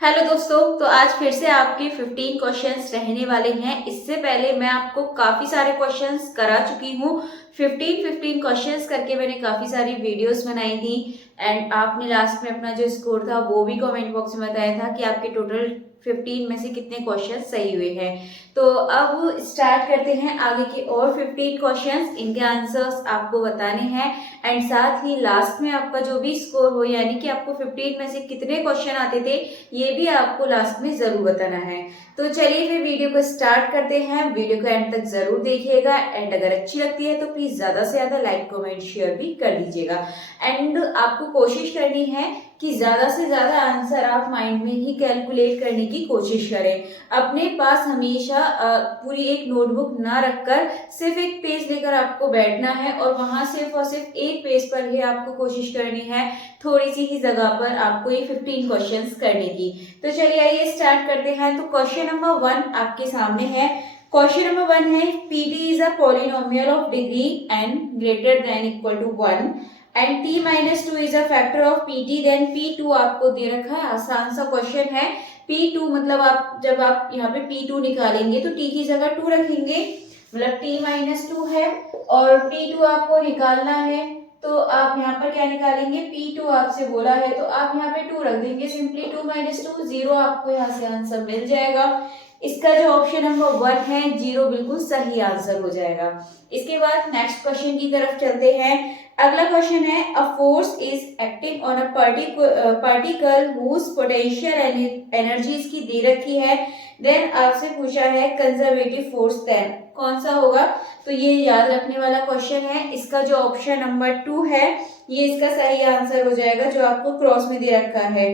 Hello दोस्तों, तो आज फिर से आपके 15 क्वेश्चंस रहने वाले हैं। इससे पहले मैं आपको काफ़ी सारे क्वेश्चंस करा चुकी हूँ। 15 क्वेश्चंस करके मैंने काफ़ी सारी वीडियोस बनाई थी एंड आपने लास्ट में अपना जो स्कोर था वो भी कमेंट बॉक्स में बताया था कि आपके टोटल 15 में से कितने क्वेश्चन सही हुए हैं। तो अब स्टार्ट करते हैं आगे के और 15 क्वेश्चंस। इनके आंसर्स आपको बताने हैं एंड साथ ही लास्ट में आपका जो भी स्कोर हो, यानी कि आपको 15 में से कितने क्वेश्चन आते थे, ये भी आपको लास्ट में जरूर बताना है। तो चलिए फिर वीडियो को स्टार्ट करते हैं। वीडियो को एंड तक जरूर देखिएगा एंड अगर अच्छी लगती है तो प्लीज ज्यादा से ज्यादा लाइक कमेंट शेयर भी कर दीजिएगा। एंड आपको कोशिश करनी है कि ज्यादा से ज्यादा आंसर आप माइंड में ही कैलकुलेट करने की कोशिश करें। अपने पास हमेशा पूरी एक नोटबुक ना रखकर सिर्फ एक पेज लेकर आपको बैठना है और वहां सिर्फ और सिर्फ एक पेज पर ही आपको कोशिश करनी है थोड़ी सी ही जगह पर आपको ये 15 क्वेश्चंस करने की। तो चलिए आइए स्टार्ट करते हैं। तो क्वेश्चन नंबर 1 आपके सामने है। क्वेश्चन नंबर 1 है PT is a polynomial of degree n greater than equal to 1 and t minus 2 is a factor of pt, then p2 आपको दे रखा है। आसान सा क्वेश्चन है। p2 मतलब आप जब आप यहाँ पे p2 निकालेंगे तो t की जगह 2 रखेंगे, मतलब t माइनस 2 है और p2 आपको निकालना है। तो आप यहाँ पर क्या निकालेंगे, P2 आपसे बोला है तो आप यहाँ पे 2 रख देंगे। सिंपली 2 माइनस 2 0, आपको यहाँ से आंसर मिल जाएगा। इसका जो ऑप्शन नंबर 1 है 0 बिल्कुल सही आंसर हो जाएगा। इसके बाद नेक्स्ट क्वेश्चन की तरफ चलते हैं। अगला क्वेश्चन है a force is acting on a particle whose potential energy इसकी दे रखी है। देन आपसे पूछा है कंजर्वेटिव फोर्स, देन कौन सा होगा। तो ये याद रखने वाला क्वेश्चन है। इसका जो ऑप्शन नंबर 2 है ये इसका सही आंसर हो जाएगा, जो आपको क्रॉस में दे रखा है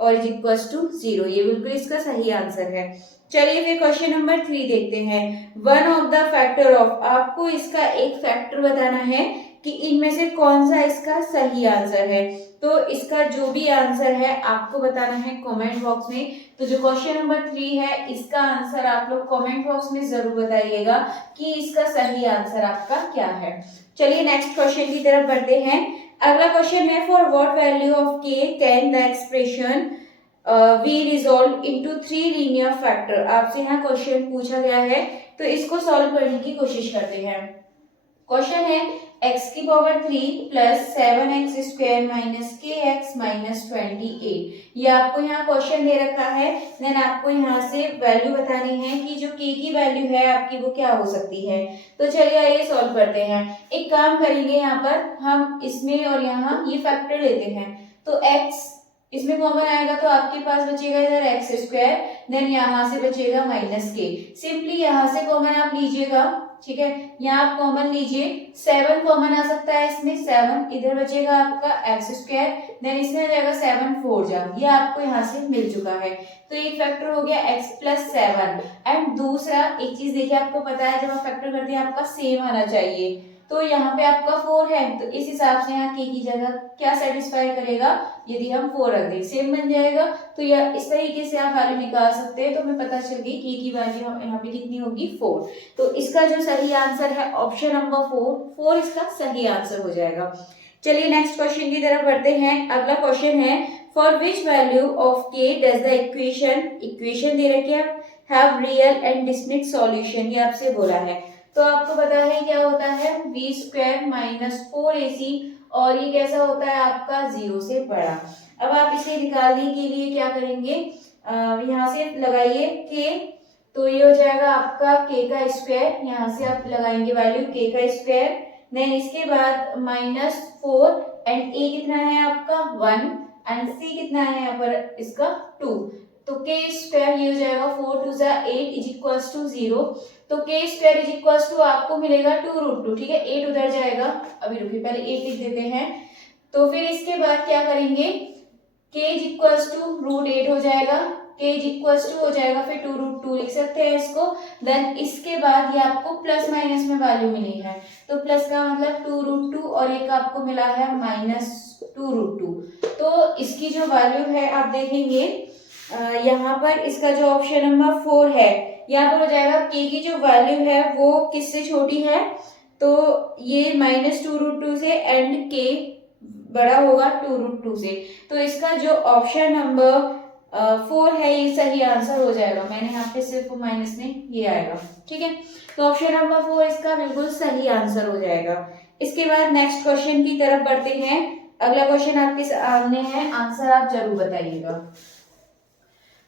और इज इक्वल्स टू 0, ये बिल्कुल इसका सही आंसर है। चलिए फिर क्वेश्चन नंबर 3 देखते हैं। One of the factor of, आपको इसका एक फैक्टर बताना है कि इनमें से कौन सा इसका सही आंसर है। तो इसका जो भी आंसर है आपको बताना है कमेंट बॉक्स में। तो जो क्वेश्चन नंबर 3 है इसका आंसर आप लोग कमेंट बॉक्स में जरूर बताइएगा कि इसका सही आंसर आपका क्या है। चलिए नेक्स्ट क्वेश्चन की तरफ बढ़ते हैं। अगला क्वेश्चन है for what value of k can the expression we resolve into 3 linear factor. आपसे यहाँ क्वेश्चन पूछा गया है तो इसको सॉल्व करने की कोशिश करते हैं। क्वेश्चन है x की power 3 plus 7x square minus के एक्स माइनस 28। ये आपको यहाँ क्वेश्चन दे रखा है। देन आपको यहाँ से वैल्यू बतानी है कि जो k की वैल्यू है आपकी वो क्या हो सकती है। तो चलिए आइए सॉल्व करते हैं। एक काम करेंगे, यहाँ पर हम इसमें और यहाँ ये फैक्टर लेते हैं। तो x इसमें कॉमन आएगा तो आपके पास बचेगा इधर एक्स स्क्वायर, देन यहाँ से बचेगा माइनस के। सिंपली यहाँ से कॉमन आप लीजिएगा, ठीक है। यहाँ आप कॉमन लीजिए, 7 कॉमन आ सकता है इसमें, 7 इधर बचेगा आपका एक्स स्क्वायर, देन इसमें आ जाएगा 7 4 जा, ये आपको यहाँ से मिल चुका है। तो एक फैक्टर हो गया x प्लस 7। एंड दूसरा एक चीज देखिए, आपको पता है जब आप फैक्टर करते हैं आपका सेम आना चाहिए। तो यहाँ पे आपका 4 है तो इस हिसाब से यहाँ k की जगह क्या सेटिस्फाई करेगा, यदि हम 4 रख दें सेम बन जाएगा। तो यह इस तरीके से आप वैल्यू निकाल सकते हैं। तो हमें पता चल गई k की वैल्यू यहाँ पे कितनी होगी 4। तो इसका जो सही आंसर है ऑप्शन नंबर 4 इसका सही आंसर हो जाएगा। चलिए नेक्स्ट क्वेश्चन की तरफ बढ़ते हैं। अगला क्वेश्चन है for which value of k does the equation दे रखी है have real and distinct solution, ये आपसे बोला है। तो आपको पता है क्या होता है v स्क्वायर माइनस 4ac, और ये कैसा होता है आपका 0 से बड़ा। अब आप इसे निकालने के लिए क्या करेंगे, यहाँ से लगाइए k, तो ये हो जाएगा आपका k का स्क्वायर, यहाँ से आप लगाएंगे वैल्यू k का स्क्वायर, देन इसके बाद माइनस 4 एंड a कितना है आपका 1 एंड c कितना है यहाँ पर इसका 2। तो k स्क्वायर ये हो जाएगा 4 2 जा 8 इज इक्वल्स टू 0। तो k square is equals to आपको मिलेगा 2√2, ठीक है। 8 उधर जाएगा, अभी रुकिए पहले 8 लिख देते हैं। तो फिर इसके बाद क्या करेंगे, k इज इक्वल्स टू √8 हो जाएगा, k इज इक्वल्स टू हो जाएगा, फिर 2√2 लिख सकते हैं इसको। देन इसके बाद ये आपको प्लस माइनस में वैल्यू मिली है, तो प्लस का मतलब 2√2 और एक आपको मिला है माइनस 2√2। तो इसकी जो वैल्यू है आप देखेंगे यहाँ पर इसका जो ऑप्शन नंबर 4 है, यहाँ पर हो जाएगा k की जो वैल्यू है वो किससे छोटी है, तो ये माइनस 2√2 से एंड k बड़ा होगा 2√2 से। तो इसका जो ऑप्शन नंबर 4 है, ये सही आंसर हो जाएगा। मैंने यहाँ पे सिर्फ माइनस में ये आएगा, ठीक है। तो ऑप्शन नंबर 4 इसका बिल्कुल सही आंसर हो जाएगा। इसके बाद नेक्स्ट क्वेश्चन की तरफ बढ़ते हैं। अगला क्वेश्चन आपके सामने है, आंसर आप जरूर बताइएगा।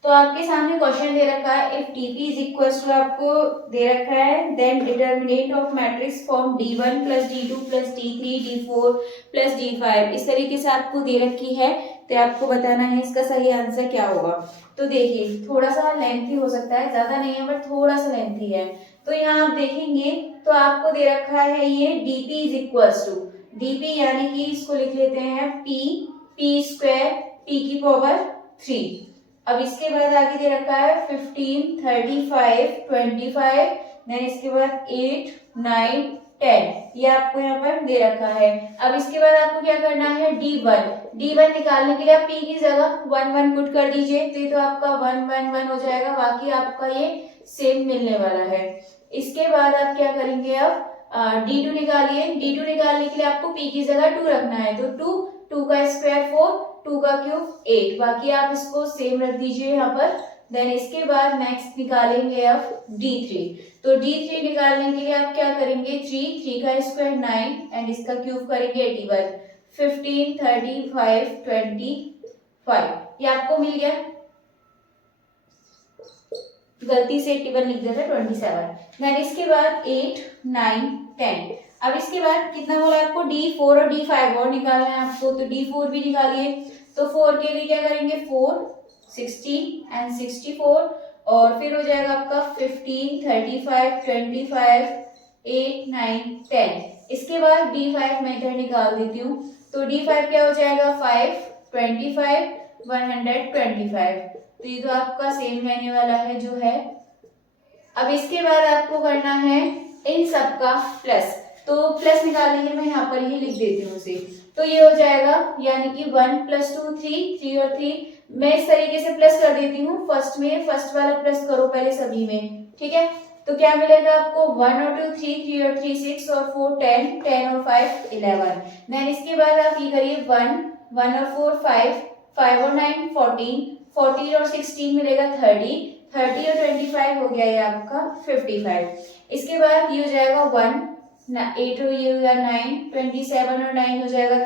तो आपके सामने क्वेश्चन दे रखा है, if TP is equal to, आपको दे रखा है then determinant of matrix form D1 plus D2 plus D3 D4 plus D5, इस तरीके से आपको दे रखी है। तो आपको बताना है इसका सही आंसर क्या होगा। तो देखिए थोड़ा सा लेंथी हो सकता है, ज्यादा नहीं है बट थोड़ा सा लेंथी है। तो यहाँ आप देखेंगे तो आपको दे रखा है ये dp is equal to, dp यानी कि इसको लिख लेते हैं p स्क्वायर p की पावर 3। अब इसके बाद आगे दे रखा है 15 35 25, देन इसके बाद 8 9 10, ये आपको यहाँ पर दे रखा है। अब इसके बाद आपको क्या करना है, D1 निकालने के लिए आप p की जगह 1 1 पुट कर दीजिए, तो आपका 1 1 1 हो जाएगा। बाकी आपका ये सेम मिलने वाला है। इसके बाद आप क्या करेंगे, अब D2 निकालिए। D2 निकालने के लिए आपको p की जगह 2 रखना है, तो 2 का स्क्वायर 4, 2 का क्यूब 8, बाकी आप इसको सेम रख दीजिए यहाँ पर। देन इसके बाद नेक्स्ट निकालेंगे आप D3। तो D3 निकालने के लिए आप क्या करेंगे, 3 का स्क्वायर 9 एंड इसका क्यूब करेंगे 81, 15 35 25, ये आपको मिल गया। गलती से 81 लिख दिया था, 27। देन इसके बाद 8 9 10। अब इसके बाद कितना बोला आपको, D4 और D5 और निकालना है आपको, तो D4 भी निकालिए। तो 4 के लिए क्या करेंगे, 4 60 एंड 64, और फिर हो जाएगा आपका 15 35 25 8 9 10। इसके बाद D5 मैं इधर निकाल देती हूँ। तो D5 क्या हो जाएगा, 5 25 125, तो ये तो आपका सेम रहने वाला है जो है। अब इसके बाद आपको करना है इन सब का प्लस, तो प्लस निकालने के मैं यहाँ पर ही लिख देती हूँ उसे। तो ये हो जाएगा यानी कि 1 + 2 3 और 3, मैं इस तरीके से प्लस कर देती हूँ। फर्स्ट में फर्स्ट वाला प्लस करो पहले सभी में, ठीक है। तो क्या मिलेगा आपको, 1 और 2 3 और 3 6 और 4 10 और 5 11। देन इसके बाद आप ये करिए 1 और 4 5 और 9 14 और 16 मिलेगा 30 और 25 हो गया ये आपका 55। इसके बाद ये हो जाएगा 1 8 और ये हो गया 9 27 और 9 हो जाएगा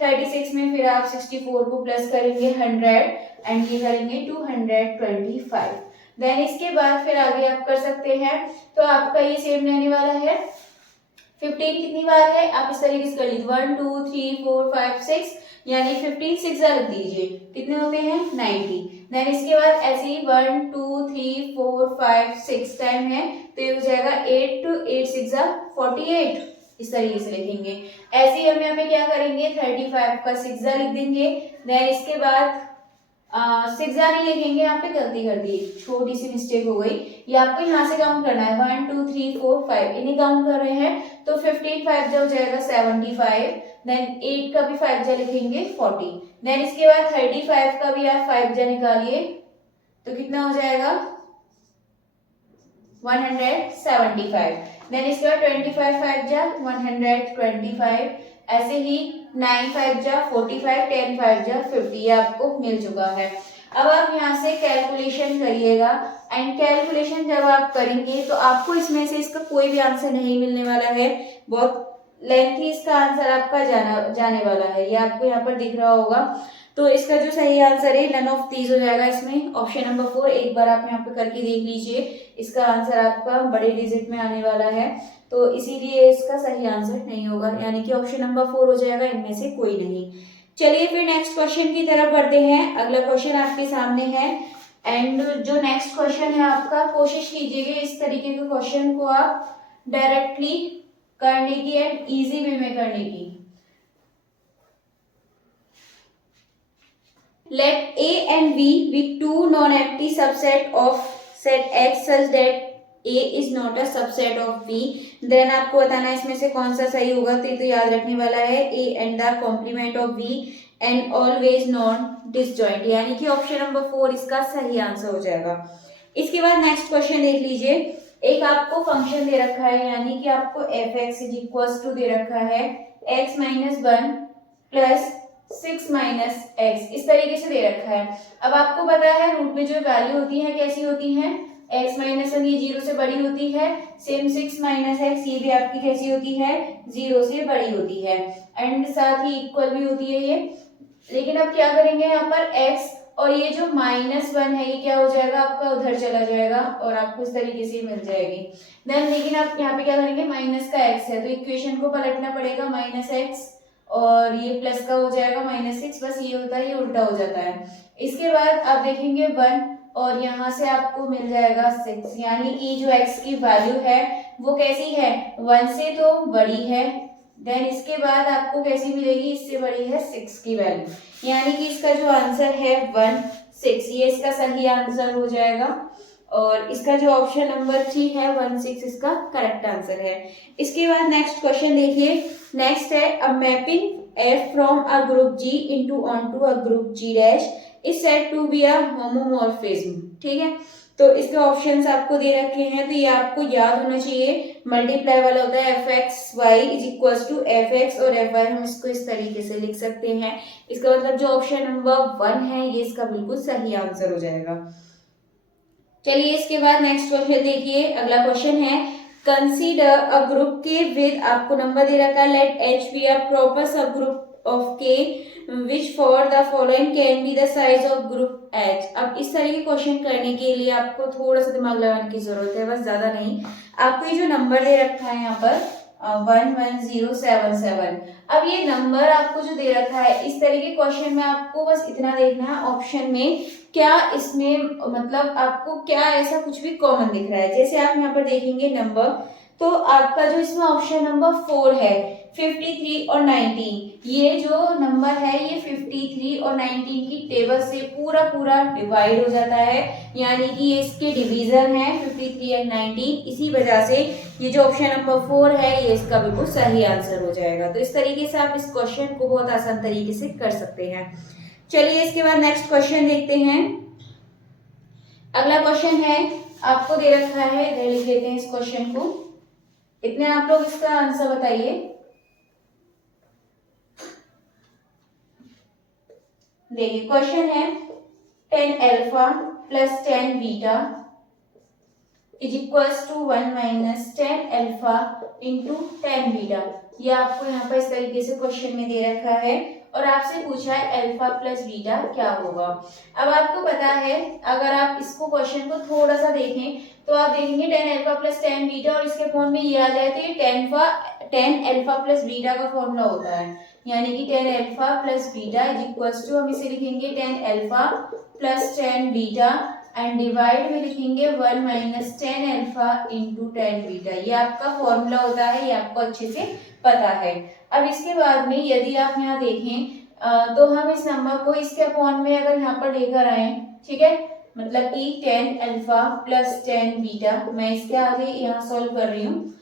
36 में फिर आप 64 को प्लस करेंगे 100 एंड ये करेंगे 225। देन इसके बाद फिर आगे आप कर सकते हैं। तो आपका ये सेम रहने वाला है। 15 कितनी बार है, आप इस तरीके से कर लीजिए 1 2 3 4 5 6, यानी 15 6 रख दीजिए, कितने होते हैं 90। देन इसके बाद ऐसे ही 1 2 3 4 5 6 टाइम है, तो ये हो जाएगा 8 2 8 6 48, इस तरीके से लिखेंगे। ऐसे ही हम यहाँ पे क्या करेंगे, 35 का 6 लिख देंगे। देन इसके बाद 6 नहीं लिखेंगे, यहाँ पे गलती कर दी, छोटी सी मिस्टेक हो गई। ये आपको यहाँ से काउंट करना है 1 2 3 4 5, इन्हें काउंट कर रहे हैं। तो 15 5 जो हो जाएगा 75, देन 8 का भी 5 जा लिखेंगे 40। देन इसके बाद 35 का भी आप 5 जा निकालिए, तो कितना हो जाएगा 175। देन इसके बाद 25 5 जा 125, ऐसे ही 9 5 जा 45 10 5 जा 50, ये आपको मिल चुका है। अब आप यहाँ से कैलकुलेशन करिएगा एंड कैलकुलेशन जब आप करेंगे तो आपको इसमें से इसका कोई भी आंसर नहीं मिलने वाला है, बहुत लेंथी इसका आंसर आपका जाने वाला है, ये आपको यहाँ पर दिख रहा होगा। तो इसका जो सही आंसर है नन ऑफ दीज हो जाएगा इसमें, ऑप्शन नंबर 4। एक बार आप यहाँ पे करके देख लीजिए, इसका आंसर आपका बड़े डिजिट में आने वाला है, तो इसीलिए इसका सही आंसर नहीं होगा, यानी कि ऑप्शन नंबर 4 हो जाएगा, इनमें से कोई नहीं। चलिए फिर नेक्स्ट क्वेश्चन की तरफ बढ़ते हैं। अगला क्वेश्चन आपके सामने है एंड जो नेक्स्ट क्वेश्चन है आपका, कोशिश कीजिएगा इस तरीके के क्वेश्चन को आप डायरेक्टली करने की एंड इजी वे में करने की। Let A and B be two non-empty subset of set X such that A is not a subset of B. Then आपको बताना है इसमें से कौन सा सही होगा, तो ये तो याद रखने वाला है A and the complement of B and always non disjoint, यानी कि ऑप्शन नंबर 4 इसका सही आंसर हो जाएगा। इसके बाद नेक्स्ट क्वेश्चन देख लीजिए। एक आपको फंक्शन दे रखा है, यानी कि आपको f(x) = दे रखा है x - 1 प्लस 6 माइनस एक्स, इस तरीके से दे रखा है। अब आपको पता है रूट में जो वैल्यू होती है कैसी होती है, x माइनस वन ये 0 से बड़ी होती है, सेम 6 माइनस एक्स ये भी आपकी कैसी होती है, 0 से बड़ी होती है, एंड साथ ही इक्वल भी होती है ये। लेकिन अब क्या करेंगे यहाँ पर x और ये जो -1 है ये क्या हो जाएगा आपका, उधर चला जाएगा और आपको इस तरीके से मिल जाएगी। देन लेकिन आप यहाँ पे क्या करेंगे, माइनस का x है तो इक्वेशन को पलटना पड़ेगा, -x और ये प्लस का हो जाएगा -6, बस ये होता है, ये उल्टा हो जाता है। इसके बाद आप देखेंगे 1 और यहाँ से आपको मिल जाएगा 6, यानी कि जो x की वैल्यू है वो कैसी है, 1 से तो बड़ी है। देन इसके बाद आपको कैसी मिलेगी, इससे बड़ी है 6 की वैल्यू, यानी कि इसका जो आंसर है 1 6, ये इसका सही आंसर हो जाएगा। और इसका जो ऑप्शन नंबर 3 है 1 6 इसका करेक्ट आंसर है। इसके बाद नेक्स्ट क्वेश्चन देखिए, नेक्स्ट है a mapping f from a group G into onto a group G dash is said to be a homomorphism. ठीक है, तो इसके ऑप्शंस आपको दे रखे हैं, तो ये आपको याद होना चाहिए, मल्टीप्लाई वाला होता है fxy is equal to fx और fy, हम इसको इस तरीके से लिख सकते हैं। इसका मतलब जो ऑप्शन नंबर 1 है ये इसका बिल्कुल सही आंसर हो जाएगा। चलिए इसके बाद नेक्स्ट क्वेश्चन देखिए, अगला क्वेश्चन है consider a group K with, आपको नंबर दे रखा है, let h be a proper subgroup of k which for the following can be the size of group H। अब इस तरह के क्वेश्चन करने के लिए आपको थोड़ा सा दिमाग लगाने की जरूरत है, बस ज्यादा नहीं। आपको ये जो नंबर दे रखा है यहाँ पर 11077, अब ये नंबर आपको जो दे रखा है इस तरह के क्वेश्चन में आपको बस इतना देखना है ऑप्शन में क्या इसमें मतलब आपको क्या ऐसा कुछ भी कॉमन दिख रहा है। जैसे आप यहाँ पर देखेंगे नंबर, तो आपका जो इसमें ऑप्शन नंबर 4 है 53 और 19, ये जो नंबर है ये 53 और 19 की टेबल से पूरा पूरा डिवाइड हो जाता है, यानी कि ये इसके डिवीजन है 53 और 19, इसी वजह से ये जो ऑप्शन नंबर 4 है ये इसका बिल्कुल सही आंसर हो जाएगा। तो इस तरीके से आप इस क्वेश्चन को बहुत आसान तरीके से कर सकते हैं। चलिए इसके बाद नेक्स्ट क्वेश्चन देखते हैं। अगला क्वेश्चन है आपको दे रखा है, इधर लिख लेते हैं इस क्वेश्चन को, इतने आप लोग इसका आंसर बताइए। देखिए क्वेश्चन है 10 alpha plus 10 beta is equals to 1 minus 10 alpha into 10 beta. ये आपको यहाँ पर इस तरीके से क्वेश्चन में दे रखा है और आपसे पूछा है अल्फा प्लस बीटा क्या होगा। अब आपको पता है, अगर आप इसको क्वेश्चन को थोड़ा सा देखें तो आप देखेंगे 10 अल्फा प्लस 10 बीटा और इसके फॉर्म में ये आ जाए तो ये 10 अल्फा प्लस बीटा का फॉर्मूला होता है, यानी कि 10 alpha plus beta is equals to, हम इसे लिखेंगे 10 alpha plus 10 beta and divide में लिखेंगे 1 माइनस 10 अल्फा इंटू 10 बीटा। ये आपका फॉर्मूला होता है, ये आपको अच्छे से पता है। अब इसके बाद में यदि आप यहाँ देखें तो हम इस नंबर को इसके अपॉन में अगर यहाँ पर लेकर आए, ठीक है, मतलब कि 10 अल्फा प्लस 10 बीटा, मैं इसके आगे यहाँ सॉल्व कर रही हूँ।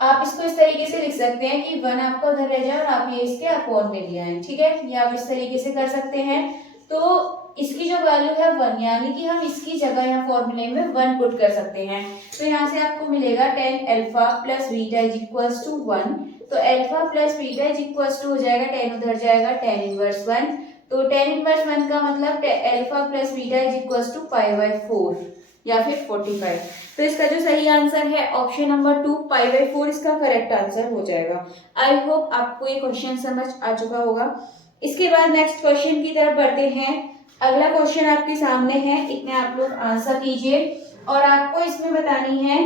आप इसको इस तरीके से लिख सकते हैं कि 1 आपका उधर रह जाए और आप ये इसके अपॉन में ले आए, ठीक है, ये आप इस तरीके से कर सकते हैं। तो इसकी जो वैल्यू है 1, यानी कि हम इसकी जगह यहाँ फॉर्मूले में 1 पुट कर सकते हैं। तो यहाँ से आपको मिलेगा 10 alpha plus beta is equals to 1, तो alpha plus beta is equals to हो जाएगा 10 उधर जाएगा 10 इनवर्स 1, तो 10 इनवर्स 1 का मतलब alpha plus beta is equals to 5/4 या फिर 45। तो इसका जो सही आंसर है ऑप्शन नंबर 2 5/4 इसका करेक्ट आंसर हो जाएगा। आई होप आपको ये क्वेश्चन समझ आ चुका होगा। इसके बाद नेक्स्ट क्वेश्चन की तरफ बढ़ते हैं। अगला क्वेश्चन आपके सामने है, इतने आप लोग आंसर कीजिए और आपको इसमें बतानी है,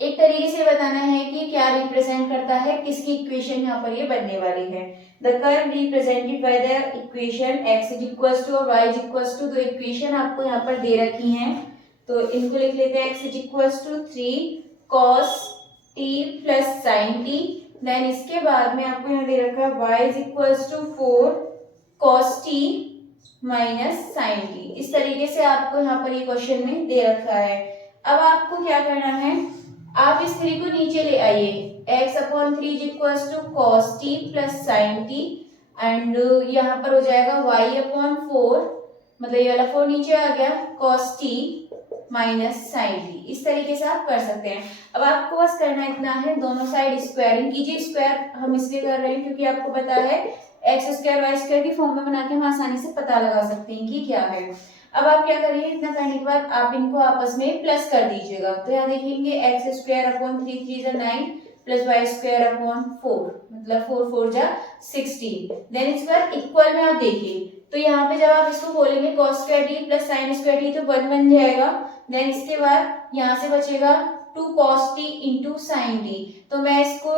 एक तरीके से बताना है कि क्या रिप्रेजेंट करता है, किसकी इक्वेशन यहाँ पर ये बनने वाली है। The curve represented by the equation x is equals to और y इज इक्वल्स टू, तो इक्वेशन आपको यहाँ पर दे रखी हैं, तो इनको लिख लेते हैं। x is equals to 3 cos t plus sin t, then इसके बाद में आपको यहाँ दे रखा है y is equals to 4 cos t minus sine t. इस तरीके से आपको यहाँ पर ये क्वेश्चन में दे रखा है। अब आपको क्या करना है, आप इस 3 को नीचे ले आइए, x/3 is equals to cos t plus sin t and यहाँ पर हो जाएगा y/4, मतलब ये वाला 4 नीचे आ गया, cos t minus sin t। इस तरीके से आप कर सकते हैं। अब आपको बस करना इतना है, दोनों साइड स्क्वायरिंग कीजिए। स्क्वायर हम इसलिए कर रहे हैं क्योंकि आपको पता है एक्स स्क्वायर वाई स्क्वायर की फॉर्म में बना के हम आसानी से पता लगा सकते हैं कि क्या है। अब आप क्या करिए, इतना करने के बाद आप इनको आपस में प्लस कर दीजिएगा। तो यहाँ देखेंगे एक्स स्क्वायर अपॉन 3 3 जा 9 प्लस वाई स्क्वायर अपॉन 4, मतलब 4 4 जा 16। देन इसके बाद इक्वल में आप देखिए, तो यहाँ पे जब आप इसको खोलेंगे cos square T plus sine square T तो 1 बन जाएगा। देन इसके बाद यहाँ से बचेगा 2 cos t into sine T. तो मैं इसको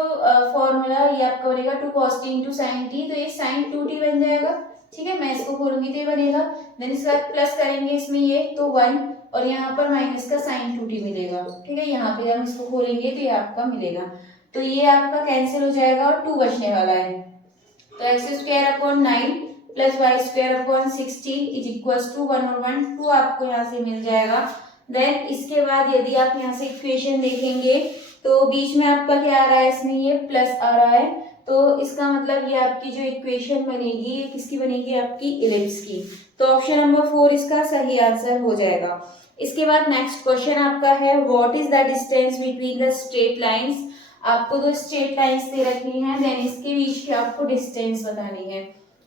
फॉर्मूला ये आपका बनेगा 2 cos t into sine T, तो ये साइन 2t बन जाएगा। ठीक है, मैं इसको खोलूंगी तो ये बनेगा। देन इसके बाद प्लस करेंगे इसमें ये तो 1, और यहाँ पर माइनस का साइन 2t मिलेगा। ठीक है, यहाँ पे जब हम इसको खोलेंगे तो ये आपका मिलेगा, तो ये आपका कैंसिल हो जाएगा और 2 बचने वाला है। तो x square upon 9 plus y square upon 16 is equals to 1 और 1 2 आपको यहाँ से मिल जाएगा। देन इसके बाद यदि आप यहाँ से इक्वेशन देखेंगे तो बीच में आपका क्या आ रहा है, इसमें ये प्लस आ रहा है, तो इसका मतलब ये आपकी जो इक्वेशन बनेगी ये किसकी बनेगी, आपकी इलिप्स की। तो ऑप्शन नंबर 4 इसका सही आंसर हो जाएगा। इसके बाद नेक्स्ट क्वेश्चन आपका है what is the distance between the straight lines. आपको दो स्ट्रेट लाइंस दे रखी हैं, देन इसके बीच की आपको डिस्टेंस बतानी है।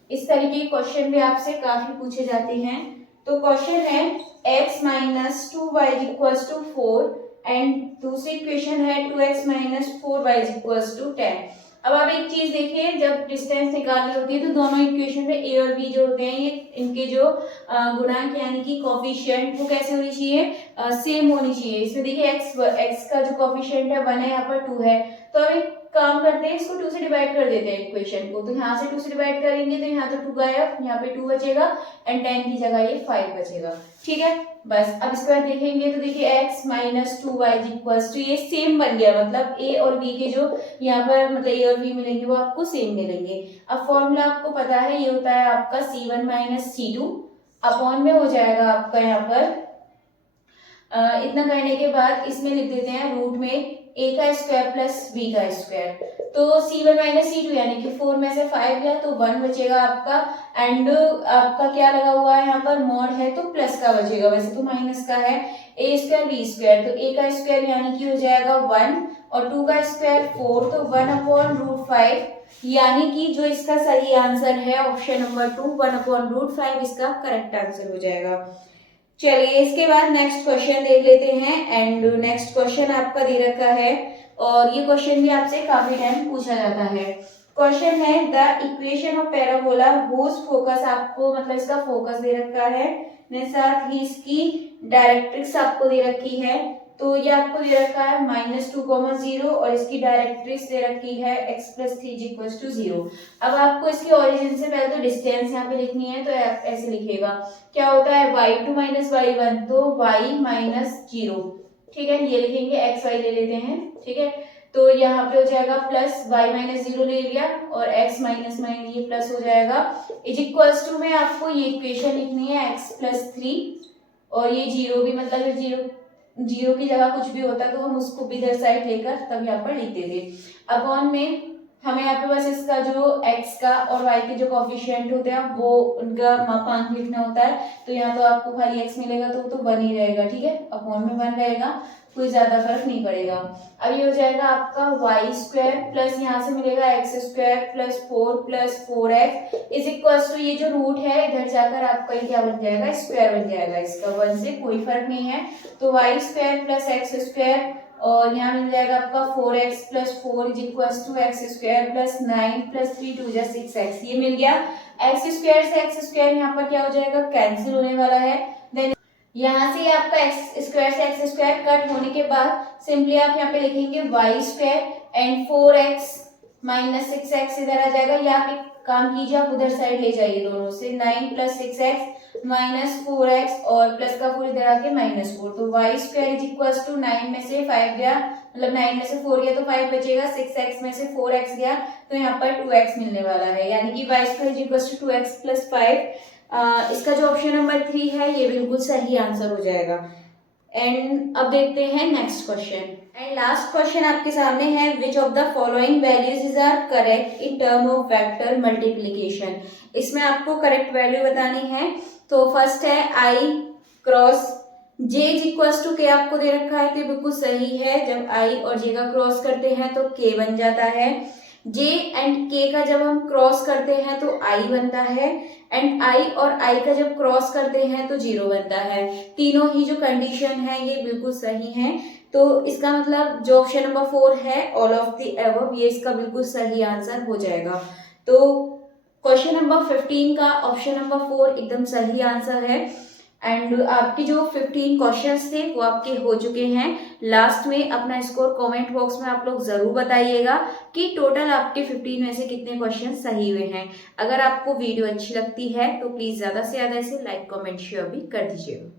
इस तरीके के क्वेश्चन भी आपसे काफी पूछे जाते हैं। तो क्वेश्चन है x minus 2y equals to 4 and दूसरी इक्वेशन है 2x minus 4y equals to 10। अब आप एक चीज देखिए, जब डिस्टेंस निकालनी होती है तो दोनों इक्वेशन में a और b जो होते हैं ये इनके जो गुणांक यानी कि कोफिशिएंट वो कैसे होनी चाहिए, सेम होनी चाहिए। इसमें देखिए x का जो कोफिशिएंट है 1 है, यहाँ पर 2 है, तो अब एक काम करते हैं, इसको 2 से डिवाइड कर देते हैं इक्वेशन को। तो यहाँ से 2 से डिवाइड करेंगे तो यहाँ तो 2 गायब, यहाँ पे 2 बचेगा एंड 10 की जगह ये 5 बचेगा। ठीक है, बस अब इसके बाद देखेंगे तो देखिए x minus 2y equals to ये सेम बन गया, मतलब a और b के जो यहाँ पर मतलब a और b मिलेंगे वो आपको सेम मिलेंगे। अब फॉर्मूला आपको पता है, ये होता है आपका c1 माइनस c2 अपॉन में हो जाएगा आपका यहाँ पर इतना करने के बाद इसमें लिख देते हैं रूट में a का स्क्वायर प्लस b का स्क्वायर। तो c1 माइनस c2 यानी कि 4 में से 5 गया तो 1 बचेगा आपका, एंड आपका क्या लगा हुआ है यहाँ पर मॉड है तो प्लस का बचेगा, वैसे तो माइनस का है। a स्क्वायर b स्क्वायर, तो a का स्क्वायर यानी कि हो जाएगा 1 और 2 का स्क्वायर 4, तो 1 अपॉन रूट 5, यानी कि जो इसका सही आंसर है ऑप्शन नंबर 2 1 अपॉन रूट 5 इसका करेक्ट आंसर हो जाएगा। चलिए इसके बाद नेक्स्ट क्वेश्चन देख लेते हैं। एंड नेक्स्ट क्वेश्चन आपका दे रखा है और ये क्वेश्चन भी आपसे काफी टाइम पूछा जाता है। क्वेश्चन है the equation of parabola whose focus, आपको मतलब इसका फोकस दे रखा है, साथ ही इसकी डायरेक्ट्रिक्स आपको दे रखी है। तो ये आपको दे रखा है -2, 0 और इसकी डायरेक्ट्रिक्स दे रखी है x प्लस 3 = 0। अब आपको इसकी ओरिजिन से पहले तो डिस्टेंस यहाँ पे लिखनी है, तो ऐसे लिखेगा क्या होता है y2 माइनस y1, तो y माइनस 0। ठीक है, ये लिखेंगे x y ले लेते हैं। ठीक है, तो यहाँ पे हो जाएगा प्लस y माइनस 0 ले लिया और x माइनस ये प्लस हो जाएगा इज इक्वल्स टू में आपको ये इक्वेशन लिखनी है x प्लस 3 और ये 0 भी, मतलब 0 की जगह कुछ भी होता तो हम उसको भी इधर साइड लेकर तब यहाँ पर लिख देते। अपॉन में हमें यहाँ पे बस इसका जो x का और y के जो कोफिशिएंट होते हैं वो उनका मापांक लिखना होता है, तो यहाँ तो आपको खाली x मिलेगा तो 1 ही रहेगा। ठीक है, अपॉन में 1 रहेगा, कोई ज्यादा फर्क नहीं पड़ेगा। अब ये हो जाएगा आपका वाई स्क्वायर प्लस यहाँ से मिलेगा x square plus 4 plus 4x is equals to ये जो रूट है इधर जाकर आपका ये क्या बन जाएगा, स्क्वायर बन जाएगा, इसका 1 से कोई फर्क नहीं है। तो y square plus x square और यहाँ मिल जाएगा आपका 4x plus 4 is equals to x square plus 9 plus 3 2 जा 6x, ये मिल गया। एक्स स्क्वायर से एक्स स्क्वायर यहाँ पर क्या हो जाएगा, कैंसिल होने वाला है। देन यहाँ से आपका एक्स स्क्वायर से एक्स स्क्वायर कट होने के बाद सिंपली आप यहाँ पे लिखेंगे Y square and 4x minus 6x इधर आ जाएगा। या आप एक काम कीजिए, आप उधर साइड ले जाइए दोनों से, 9 प्लस 6x माइनस 4x और प्लस का 4 इधर आके -4, तो y square is equals to 9 में से 5 गया, मतलब 9 में से 4 गया तो 5 बचेगा, 6x में से 4x गया तो यहाँ पर 2x मिलने वाला है, यानी कि y square is equals to 2x plus 5। इसका जो ऑप्शन नंबर 3 है ये बिल्कुल सही आंसर हो जाएगा। एंड अब देखते हैं next question. And last question आपके सामने है which of the following values are correct in term of vector multiplication. इसमें आपको करेक्ट वैल्यू बतानी है। तो फर्स्ट है i cross j equals to k आपको दे रखा है, तो बिल्कुल सही है। जब i और j का क्रॉस करते हैं तो k बन जाता है। जे एंड के का जब हम क्रॉस करते हैं तो आई बनता है, एंड आई और आई का जब क्रॉस करते हैं तो जीरो बनता है। तीनों ही जो कंडीशन है ये बिल्कुल सही है। तो इसका मतलब जो ऑप्शन नंबर 4 है ऑल ऑफ द एबव, ये इसका बिल्कुल सही आंसर हो जाएगा। तो क्वेश्चन नंबर 15 का ऑप्शन नंबर 4 एकदम सही आंसर है। एंड आपके जो 15 क्वेश्चंस थे वो आपके हो चुके हैं। लास्ट में अपना स्कोर कमेंट बॉक्स में आप लोग जरूर बताइएगा कि टोटल आपके 15 में से कितने क्वेश्चन सही हुए हैं। अगर आपको वीडियो अच्छी लगती है तो प्लीज ज्यादा से ज्यादा इसे लाइक कमेंट शेयर भी कर दीजिएगा।